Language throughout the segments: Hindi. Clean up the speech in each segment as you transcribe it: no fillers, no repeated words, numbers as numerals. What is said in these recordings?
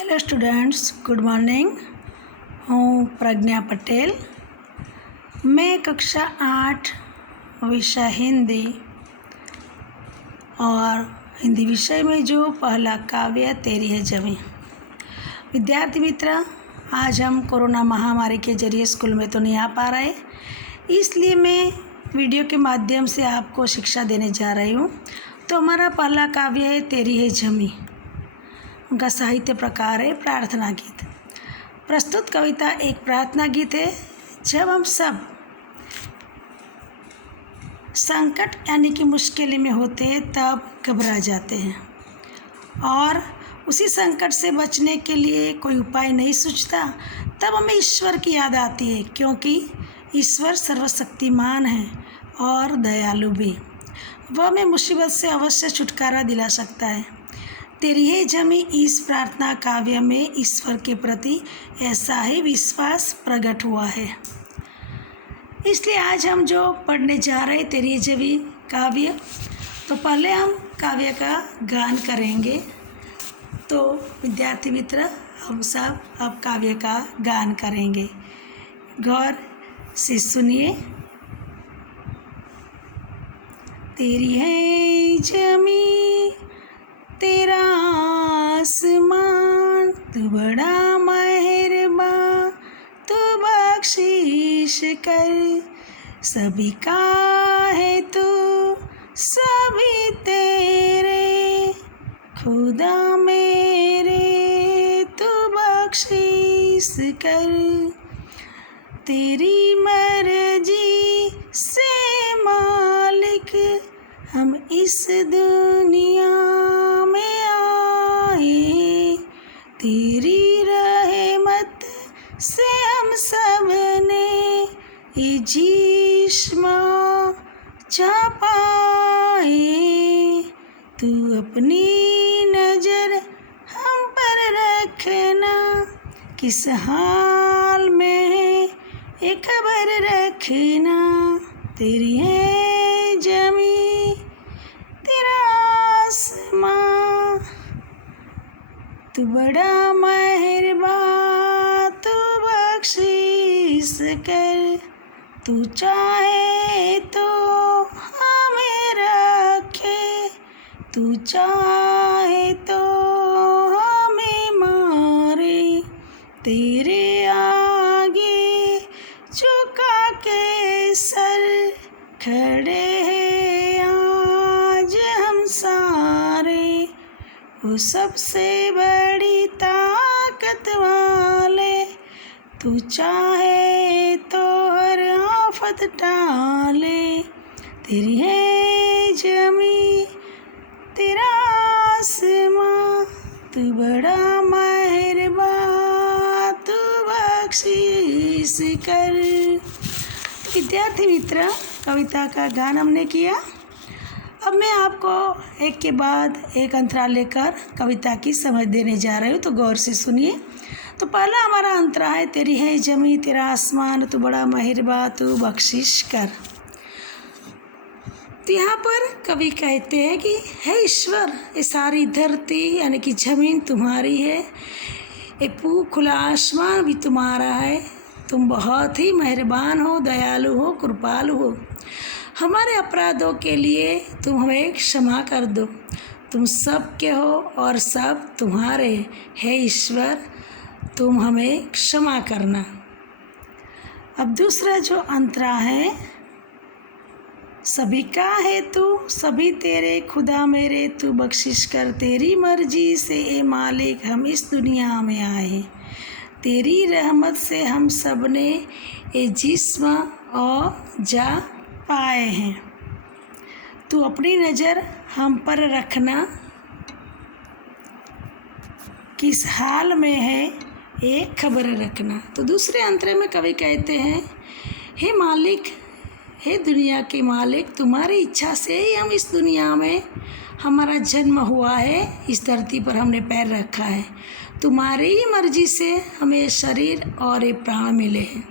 Hello students, good morning. हूँ प्रज्ञा पटेल। मैं कक्षा 8 विषय हिंदी और हिंदी विषय में जो पहला काव्य तेरी है ज़मीं। विद्यार्थी मित्र, आज हम कोरोना महामारी के जरिए स्कूल में तो नहीं आ पा रहे, इसलिए मैं वीडियो के माध्यम से आपको शिक्षा देने जा रही हूँ। तो हमारा पहला काव्य है तेरी है ज़मीं। उनका साहित्य प्रकार है प्रार्थना गीत। प्रस्तुत कविता एक प्रार्थना गीत है। जब हम सब संकट यानी कि मुश्किल में होते हैं तब घबरा जाते हैं और उसी संकट से बचने के लिए कोई उपाय नहीं सूझता, तब हमें ईश्वर की याद आती है, क्योंकि ईश्वर सर्वशक्तिमान है और दयालु भी। वह हमें मुसीबत से अवश्य छुटकारा दिला सकता है। तेरी है ज़मीं इस प्रार्थना काव्य में ईश्वर के प्रति ऐसा ही विश्वास प्रकट हुआ है। इसलिए आज हम जो पढ़ने जा रहे तेरी है ज़मीं काव्य, तो पहले हम काव्य का गान करेंगे। तो विद्यार्थी मित्र, हम सब अब काव्य का गान करेंगे। गौर से सुनिए। तेरी है ज़मीं तेरा आसमान, तू बड़ा मेहरबान, तू बख्शिश कर। सभी का है तू, सभी तेरे, खुदा मेरे तू बख्शिश कर। तेरी मर्जी से मालिक हम इस दुनिया में आए, तेरी रहमत से हम सब ने ये जिस्म जा पाए। तू अपनी नज़र हम पर रखना, किस हाल में है ये खबर रखना। तेरी है ज़मीं तेरा आसमां, तू बड़ा मेहरबान, तू बख्शिश कर। तू चाहे तो हमें रखे, तू चाहे तो हमें मारे। तेरे आगे झुका के सर खड़े हैं आज हम सारे। वो सबसे बड़ी ताकत वाले, तू चाहे तो हर आफत टाले। तेरी है ज़मीं तेरा आसमां, तू बड़ा मेहरबान, तू बख्शिश कर। विद्यार्थी मित्र, कविता का गान हमने किया। अब मैं आपको एक के बाद एक अंतराल लेकर कविता की समझ देने जा रही हूँ, तो गौर से सुनिए। तो पहला हमारा अंतरा है तेरी है ज़मीं तेरा आसमान, तू बड़ा मेहरबान, तू बख्शिश कर। तो यहाँ पर कवि कहते हैं कि हे ईश्वर, ये सारी धरती यानी कि ज़मीन तुम्हारी है, ये खुला आसमान भी तुम्हारा है। तुम बहुत ही मेहरबान हो, दयालु हो, कृपालु हो। हमारे अपराधों के लिए तुम हमें क्षमा कर दो। तुम सब के हो और सब तुम्हारे। हे ईश्वर, तुम हमें क्षमा करना। अब दूसरा जो अंतरा है, सभी का है तू, सभी तेरे, खुदा मेरे तू बख्शिश कर। तेरी मर्जी से ए मालिक हम इस दुनिया में आए, तेरी रहमत से हम सब ने ये जिस्म और जा पाए हैं। तू अपनी नज़र हम पर रखना, किस हाल में है एक खबर रखना। तो दूसरे अंतरे में कवि कहते हैं, हे मालिक, हे दुनिया के मालिक, तुम्हारी इच्छा से ही हम इस दुनिया में हमारा जन्म हुआ है, इस धरती पर हमने पैर रखा है। तुम्हारी ही मर्जी से हमें शरीर और ये प्राण मिले हैं।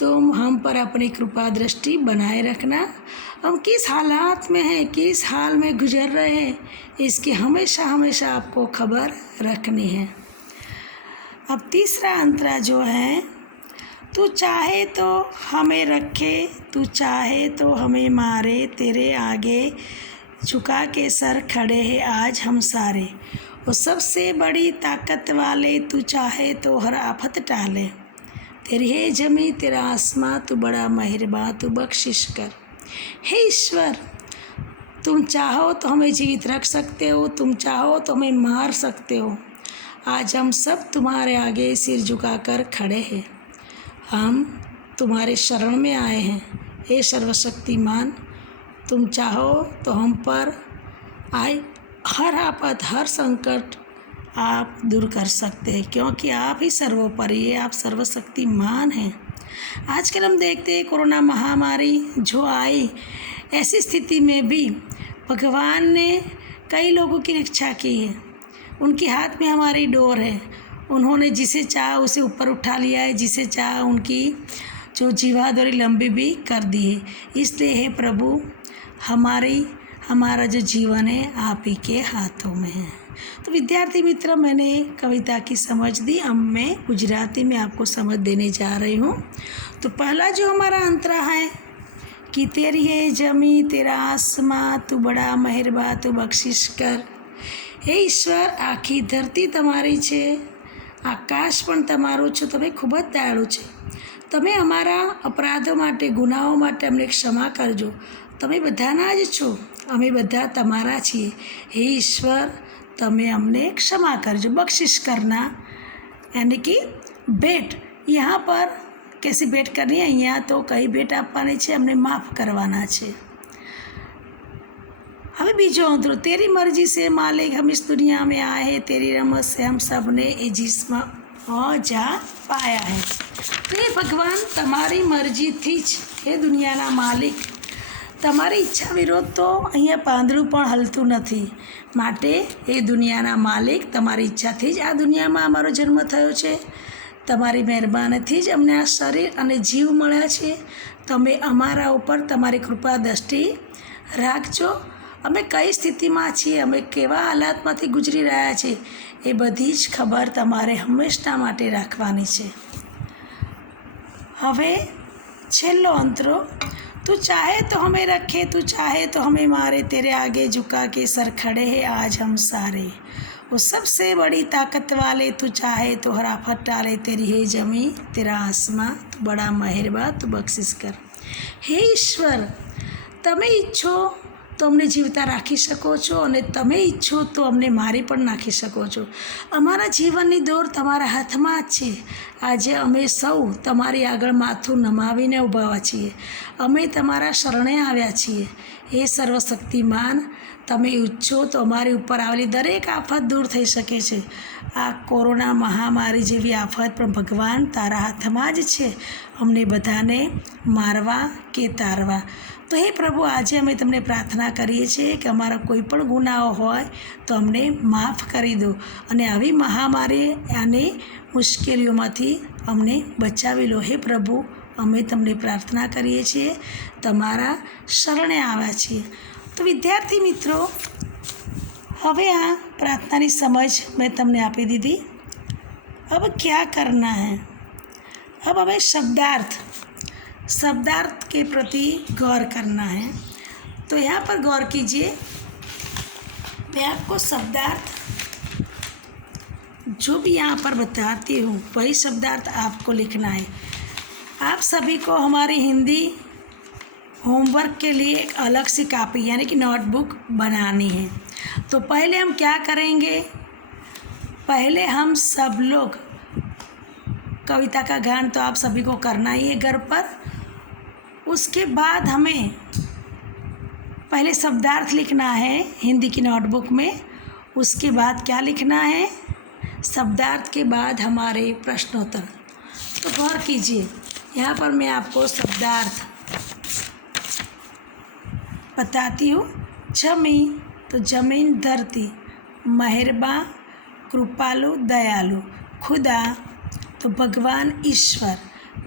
तुम हम पर अपनी कृपा दृष्टि बनाए रखना। हम किस हालात में हैं, किस हाल में गुजर रहे हैं, इसकी हमेशा हमेशा आपको खबर रखनी है। अब तीसरा अंतरा जो है, तू चाहे तो हमें रखे, तू चाहे तो हमें मारे, तेरे आगे झुका के सर खड़े हैं आज हम सारे। वो सबसे बड़ी ताकत वाले, तू चाहे तो हर आफत टाले, तेरी है जमी तेरा आसमां, तू बड़ा मेहरबान, तू बख्शिश कर। हे ईश्वर, तुम चाहो तो हमें जीवित रख सकते हो, तुम चाहो तो हमें मार सकते हो। आज हम सब तुम्हारे आगे सिर झुकाकर खड़े हैं, हम तुम्हारे शरण में आए हैं। हे सर्वशक्तिमान, तुम चाहो तो हम पर आए हर आफत, हर संकट आप दूर कर सकते हैं, क्योंकि आप ही सर्वोपरि है, आप सर्वशक्तिमान हैं। आजकल हम देखते हैं कोरोना महामारी जो आई, ऐसी स्थिति में भी भगवान ने कई लोगों की रक्षा की है। उनके हाथ में हमारी डोर है, उन्होंने जिसे चाहा उसे ऊपर उठा लिया है, जिसे चाहा उनकी जो जीवादौरी लंबी भी कर दी है। इसलिए हे प्रभु, हमारा जो जीवन है आप ही के हाथों में है। तो विद्यार्थी मित्र, मैंने कविता की समझ दी, अब मैं गुजराती में आपको समझ देने जा रही हूँ। तो पहला जो हमारा अंतरा है कि तेरी है जमी तेरा आसमां, तू बड़ा मेहरबान, तू बख्शिश कर। हे ઈશ્વર, આખી ધરતી તમારી છે, આકાશ પણ તમારું છે, તમે ખૂબ જ દયાળુ છે। તમે અમારા અપરાધો માટે, ગુનાઓ માટે અમને ક્ષમા કરજો। તમે બધાના જ છો, અમે બધા તમારા છીએ। હે ઈશ્વર, તમે અમને ક્ષમા કરજો। બખ્શિશ करना यानी कि भेंट, यहाँ पर कैसी भेंट करनी है, यहाँ तो कई भेंट આપવાની છે, અમને માફ કરવાના છે। હવે બીજો अंतरो, तेरी मर्जी से मालिक हम इस दुनिया में आए हैं, तेरी रहमत से हम सब ने ये जिस्म जा पाया है। तो ये भगवान તમારી મરજીથી જ એ દુનિયાના માલિક, તમારી ઈચ્છા વિરોધ તો અહીંયા પાંદડું પણ હલતું નથી, માટે એ દુનિયાના માલિક તમારી ઈચ્છાથી જ આ દુનિયામાં અમારો જન્મ થયો છે। તમારી મહેરબાનીથી જ અમને આ શરીર અને જીવ મળ્યા છે। તમે અમારા ઉપર તમારી કૃપા દ્રષ્ટિ રાખજો। અમે કઈ સ્થિતિમાં છીએ, અમે કેવા હાલાતમાંથી ગુજરી રહ્યા છીએ, એ બધી જ ખબર તમારે હંમેશા માટે રાખવાની છે। હવે છેલ્લો અંતરો, तू चाहे तो हमें रखे, तू चाहे तो हमें मारे, तेरे आगे झुका के सर खड़े हैं आज हम सारे। वो सबसे बड़ी ताकत वाले, तू चाहे तो हर आफत टाले, तेरी है जमी तेरा आसमां, तू बड़ा मेहरबान, तू बख्शिश कर। हे ईश्वर, તમે ઈચ્છો તો અમને જીવતા રાખી શકો છો, અને તમે ઈચ્છો તો અમને મારી પણ નાખી શકો છો। અમારા જીવનની દોર તમારા હાથમાં જ છે। આજે અમે સૌ તમારી આગળ માથું નમાવીને ઊભા છીએ, અમે તમારા શરણે આવ્યા છીએ। એ સર્વશક્તિમાન, તમે ઈચ્છો તો અમારી ઉપર આવેલી દરેક આફત દૂર થઈ શકે છે। આ કોરોના મહામારી જેવી આફત પણ ભગવાન તારા હાથમાં જ છે, અમને બધાને મારવા કે તારવા। તો હે પ્રભુ, આજે અમે તમને પ્રાર્થના કરીએ છીએ કે અમારા કોઈ પણ ગુનાઓ હોય તો અમને માફ કરી દો, અને આવી મહામારી અને મુશ્કેલીઓમાંથી અમને બચાવી લો। હે પ્રભુ, અમે તમને પ્રાર્થના કરીએ છીએ, તમારા શરણે આવ્યા છીએ। તો વિદ્યાર્થી મિત્રો, હવે આ પ્રાર્થનાની સમજ મેં તમને આપી દીધી। अब क्या करना है, अब हमें शब्दार्थ के प्रति गौर करना है। तो यहाँ पर गौर कीजिए, मैं आपको शब्दार्थ जो भी यहाँ पर बताती हूँ वही शब्दार्थ आपको लिखना है। आप सभी को हमारी हिंदी होमवर्क के लिए एक अलग सी कॉपी यानी कि नोटबुक बनानी है। तो पहले हम क्या करेंगे, पहले हम सब लोग कविता का गान तो आप सभी को करना ही है घर पर। उसके बाद हमें पहले शब्दार्थ लिखना है हिंदी की नोटबुक में। उसके बाद क्या लिखना है, शब्दार्थ के बाद हमारे प्रश्नोत्तर। तो गौर कीजिए, यहाँ पर मैं आपको शब्दार्थ बताती हूँ। जमी तो जमीन धरती, मेहरबा कृपालु दयालु, खुदा तो भगवान ईश्वर,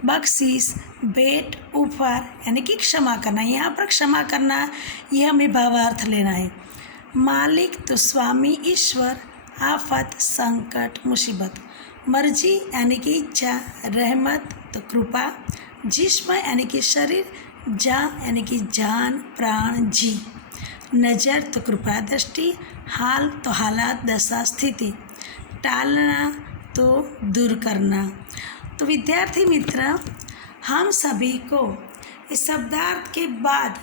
बख्शीश भेंट उपहार यानी कि क्षमा करना। यहाँ पर क्षमा करना ये हमें भावार्थ लेना है। मालिक तो स्वामी ईश्वर, आफत, संकट, मुसीबत। मर्जी यानी कि इच्छा, रहमत तो कृपा, जिस्म यानी कि शरीर, जा यानी कि जान, प्राण, जी, नज़र तो कृपा दृष्टि, हाल तो हालात, दशा, स्थिति, टालना तो दूर करना। तो विद्यार्थी मित्र, हम सभी को इस शब्दार्थ के बाद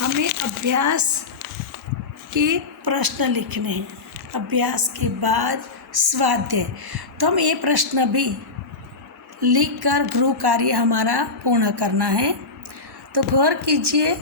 हमें अभ्यास के प्रश्न लिखने हैं। अभ्यास के बाद स्वाध्याय, तो हम ये प्रश्न भी लिखकर गृह कार्य हमारा पूर्ण करना है। तो गौर कीजिए